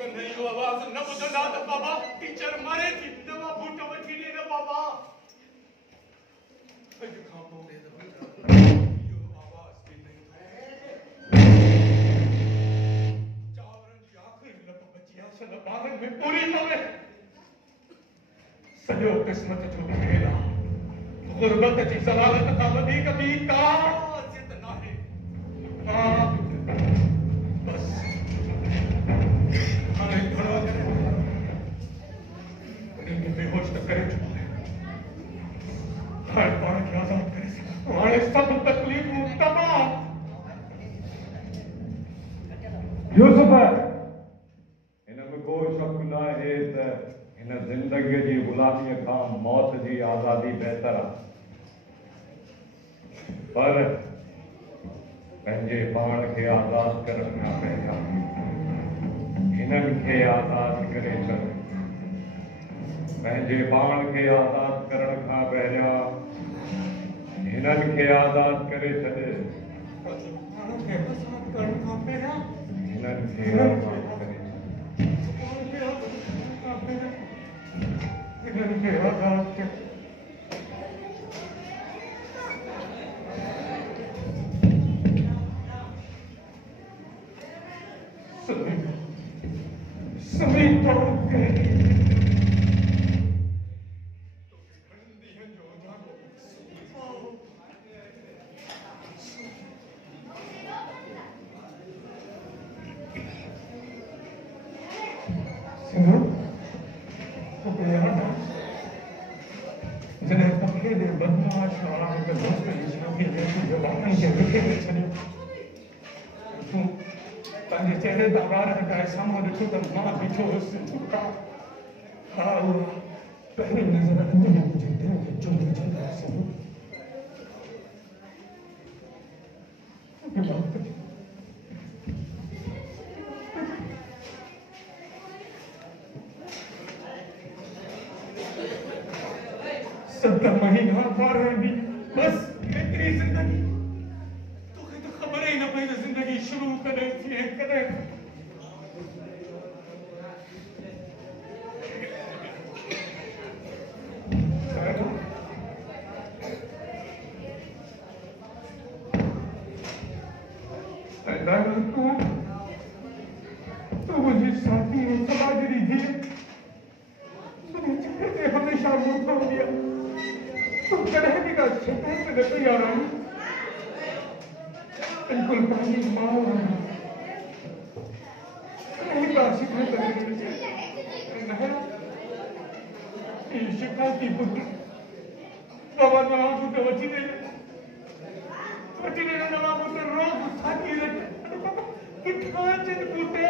कन्हैया आवाज न ॿुधंदा त बाबा टीचर मारे थी दवा बूट वठी ॾे न बाबा अॼु खां पोइ इहो आवाज़ बि न चावरनि जी आख़िरी लप बची आहे सन ॿारनि में पूरी पवे सॼो क़िस्मत जो खेल आहे गुरबत जी ज़लालत खां वधीक ॿी का इज़त नाहे बस हाणे घणो करे उन्हनि बेहोश त करे चुको आहे हाणे पाण खे आज़ादु करे सघां हाणे सभु तकलीफ़ूं तमामु यूसुफ हिन में को शक न आहे त हिन ज़िंदगीअ जी ग़ुलामीअ खां मौत जी आज़ादी बहितर आहे पर पंहिंजे पाण खे आज़ादु करण खां पहिरियां हिननि खे आज़ादु करे छॾ पंहिंजे पाण खे आज़ादु करण खां पहिरियां हिननि खे आज़ादु करे छॾ पाण खे आज़ादु करण खां पहिरियां हिननि खे आज़ादु करे छॾ हिननि खे आज़ादु करे चेहरे का वार हटाए सामान ॾिठो त मां बीठो हुउसि हा उहा पहिरीं नज़र अंदरि मुंहिंजे दिलि खे चुंबी छॾियोसि सत महीना 12 ॾींहं बस एतिरी ज़िंदगी तोखे त ख़बर ई न पई त ज़िंदगी शुरू कॾहिं थी ऐं कॾहिं तू मुंहिंजी साथी ऐं समाजरी थी तुंहिंजे चेहरे ते हमेशह मुंह हूंदी आहे तूं कॾहिं बि का शिकायत न कई आहे बिल्कुलु पंहिंजी माउ कॾहिं का शिकायत न कई शिकायती पुटु बाबा नवां पुट वठी ॾे नवां पुट रोज़ साथी रखे किथां अचनि पुटे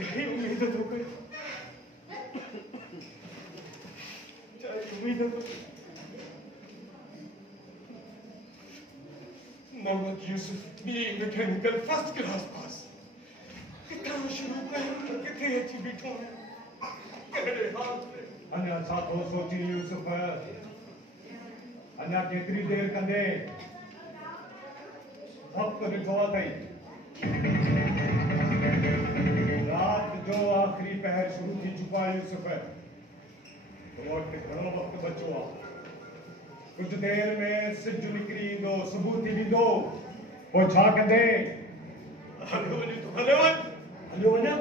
यही उम्मीद तो करो, चाहे उम्मीद तो Mohammad Yusuf being mechanical first class pass कितना शुरू कर कितने अच्छी बिठो है केड़े हाल में अन्या साथो सोची यूसुफ अन्या केतरी देर कंदे वक्त ॾिठो अथई रात जो आखिरी पहर शुरू थी चुका है यूसुफ तो वक्त घणो वक्त बचो आहे कुछ देर में सिज निकरी ईंदो सुबुह थी वेंदो पोइ छा कंदे हलो वञे तो हले वञ हलियो वञा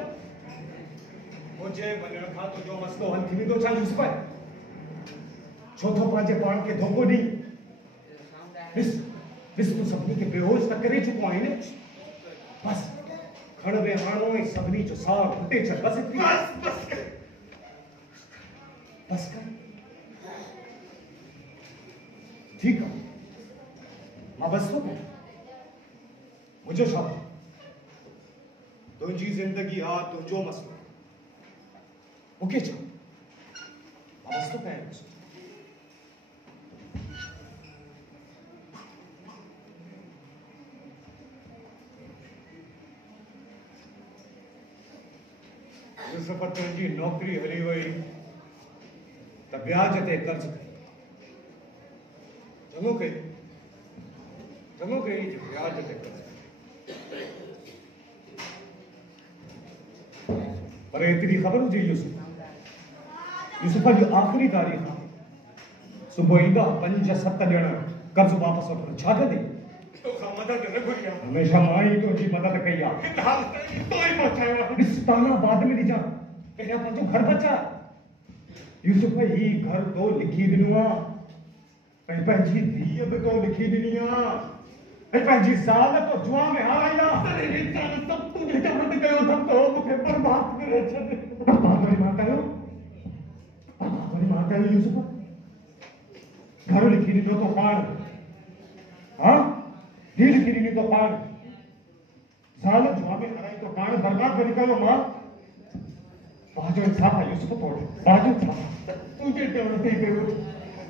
मुंहिंजे वञण खां तुंहिंजो मसलो हल थी वेंदो छा यूसुफ छो थो पंहिंजे पाण खे धोखो ॾी ॾिस तूं सभिनी खे बेहोश त करे चुको आहीं न बस खण वेहाणो ऐं सभिनी जो साह घुटे छॾ बस एतिरी बस कर ठीक है मां बस तो मुझे छा तुझी जिंदगी आ तुझो मसलो ओके छा मां बस तो कयां यूसुफ तुझी नौकरी हली वई त ब्याज ते कर्ज कई चङो कई ब्याज ते कर्ज पर एतिरी ख़बर हुजे यूसुफ जी आख़िरी तारीख़ सुबुह ईंदा 5-7 ॼणा कर्ज वापसि वठण छा कंदे मदद न घुरी आहे हमेशह मां ई तुंहिंजी मदद कई आहे ॾिस ताना बाद में ॾिजां कहिड़ा पंहिंजो घर बचा यूसुफ ही घर तो लिखी ॾिनो आहे ऐं पंहिंजी धीअ बि तो लिखी ॾिनी आहे ऐं पंहिंजी ज़ाल तो जुआ में हाराई आहे इंसान सभु तुंहिंजे चवण कयो अथमि तो मूंखे बर्बाद करे छॾ वरी मां कयो यूसुफ घर लिखी ॾिनो तो पाण हाँ धीअ लिखी ॾिनी तो पाण ज़ाल जुआ में हाराई तो पाण बर्बाद वरी कयो मां बाजो इंसाफ आहे यूसुफ तो बाजो इंसाफ तुझे चवण ते कयो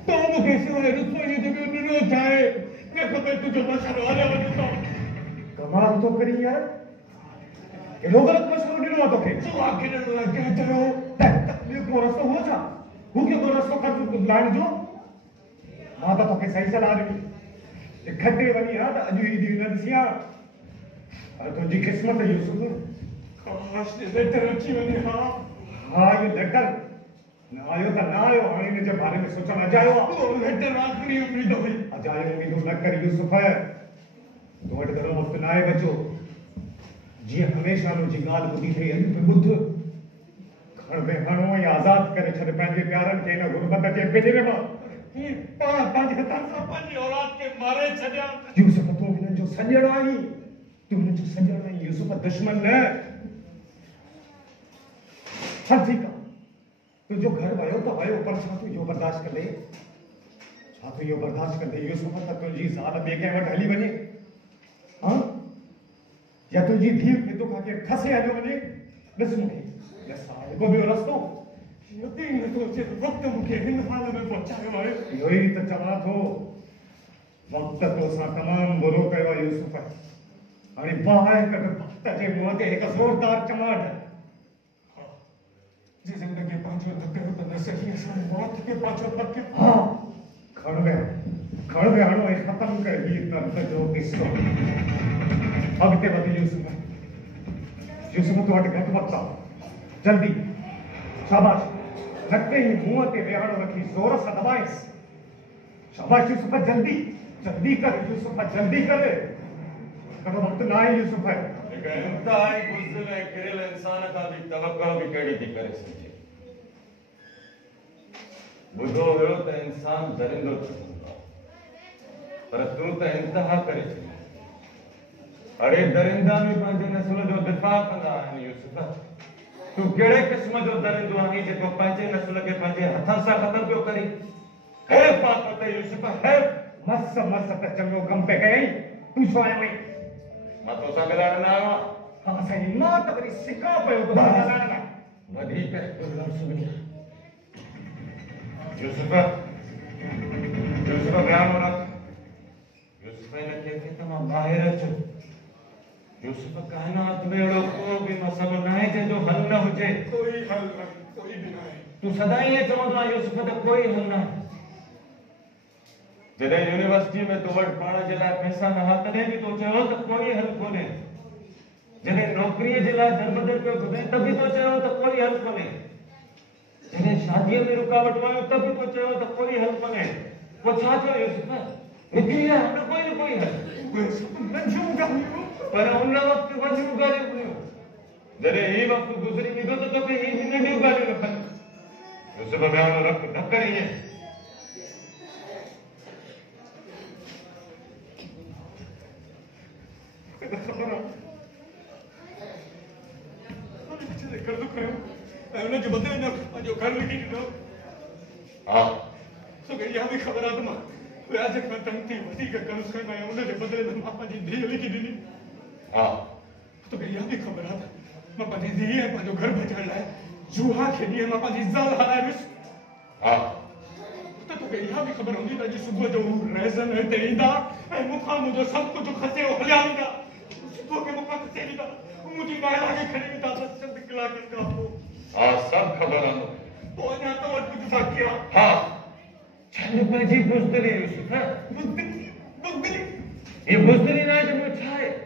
तो मूंखे सिवाय रुसवाईअ जो ॿियो ॾिनो छाहे न खपे तुंहिंजो मसइलो हले वञे थो कमाल तो करी यार कहिड़ो ग़लति मसइलो ॾिनो आहे तोखे जुआ खेॾण लाइ कंहिं चयो ॿियो को रस्तो हो छा हू को रस्तो कर लाइण जो मां त तोखे सही सलाह ॾिनी खटे वञी हा त अॼु ई ॾींहुं न ॾिसी हा पर तुंहिंजी क़िस्मत यूसुफ काश लेटर अची वञे हा इहो लेटर न आयो त न आयो हाणे हिन जे बारे में सोचणु अजायो आहे उहो लेटर आख़िरी उम्मीद हुई अजायो उम्मीदूं न कर यूसुफ तो वटि घणो वक़्तु न आहे बचो जीअं हमेशह मुंहिंजी ॻाल्हि ॿुधी अथई अॼु बि ॿुध खण वेहाणो ऐं आज़ादु करे छॾ पंहिंजे प्यारनि खे हिन गुरबत जे पिंजरे मां पाण पंहिंजे हथनि सां पंहिंजी औलाद खे मारे छॾिया यूसुफ तूं हिननि जो सॼणो आहीं तूं हिननि जो सॼणो आहीं यूसुफ दुश्मन न हल ठीकु आहे तुंहिंजो घर वियो त वियो पर छा तूं इहो बर्दाश्त कंदे यूसुफ त तुंहिंजी ज़ाल ॿिए कंहिं वटि हली वञे हाँ या तुंहिंजी धीउ खे तोखां केरु खसे हलियो वञे ॾिस मूंखे ॾिस को ॿियो रस्तो यकीन नथो अचे वक़्तु मूंखे हिन हाल में पहुचायो आहे इहो ई त चवां थो वक़्तु तोसां तमामु बुरो कयो आहे यूसुफ हाणे बाहि कढ वक़्त जे मुंहं ते हिकु ज़ोरदार चमाट जी ज़िंदगी पंहिंजो न कयो त न सही असां मौत खे पंहिंजो तकियो हा खण वेहाणो ऐं ख़तमु कर हीउ दर्द जो किस्सो अॻिते वध यूसुफ तो वटि घटि वक़्तु आहे जल्दी शाबाश घटे ही मुंह ते वेहाणो रखी ज़ोर सां दबाइस शाबाश यूसुफ जल्दी कर यूसुफ जल्दी कर घणो वक़्तु न आहे यूसुफ हिकु इंतहाई बुज़दिल ऐं किरियल इंसान खां बि तवक़ुअ बि कहिड़ी थी करे सघिजे ॿुधो हुयो त इंसान दरिंदो थी वेंदो आहे पर तूं त इंतहा करे छॾी अड़े दरिंदा बि पंहिंजे नस्ल जो दिफ़ा कंदा आहिनि यूसुफ तूं कहिड़े क़िस्म जो दरिंदो आहीं जेको पंहिंजे नस्ल खे पंहिंजे हथनि सां ख़तमु पियो करी हैफ़ आहे तो ते यूसुफ हैफ़ मस त चङो कमु पे कयई तूं छो आयो आहीं मां तोसां ॻाल्हाइण न आयो आहियां हाँ सही मां त वरी सिका पियो तो ॻाल्हाइण लाइ वधीक लफ़्ज़ सुनिया यूसुफ बयान रख यूसुफ इन खे तमाम ॿाहिरि अचो यूसुफ काइनात में अहिड़ो को बि मसइलो न आहे जंहिंजो हल न हुजे कोई हल न कोई बि न आहे तूं सदाईं ईअं चवंदो आहे यूसुफ त कोई हल न आहे जॾहिं यूनिवर्सिटी में तो वटि पढ़ण जे लाइ पैसा न हुआ तॾहिं बि तो चयो त कोई हल कोन्हे जॾहिं नौकरीअ जे लाइ दरबदर पियो ॿुधे त बि तो चयो त कोई हल कोन्हे जॾहिं शादीअ में रुकावट आयूं त बि तो चयो त कोई हल कोन्हे पोइ छा थियो यूसुफ निकिरी विया न कोई हल उहे सभु नंढियूं ॻाल्हियूं पर उन वक़्तु वॾियूं ॻाल्हियूं हुयूं जॾहिं ही वक़्तु गुज़री वेंदो त तोखे ही बि नंढियूं ॻाल्हियूं न खपनि यूसुफ बयान रख न कर ईअं ख़बर आहे कर्ज़ खयो ऐं उनजे बदिले में पंहिंजो घर लिखी ॾिनो हा तोखे इहा बि ख़बर आहे त मां व्याज खां तंग थी वधीक कर्ज़ खयो ऐं उनजे बदिले में मां पंहिंजी धीउ लिखी ॾिनी हा तोखे इहा बि ख़बर आहे त मां पंहिंजी धीउ ऐं पंहिंजो घर बचाइण लाइ जूहा खेॾी ऐं मां पंहिंजी ज़ाल हाराए वियुसि हा त तोखे इहा बि ख़बर हूंदी त अॼु सुबुह जो हू रैज़न हिते ईंदा ऐं मूंखां मुंहिंजो सभु कुझु खसे हलिया ईंदा सुबुह खे मूंखां खसे ईंदा मुंहिंजी माइला खे खणी वेंदा त चंद कलाकनि खां पोइ हा सभु ख़बर आहे पोइ अञा तो वटि कुझु बाक़ी आहे हा छंड पंहिंजी बुज़दिली यूसुफ बुज़दिली ये बुज़दिली न आहे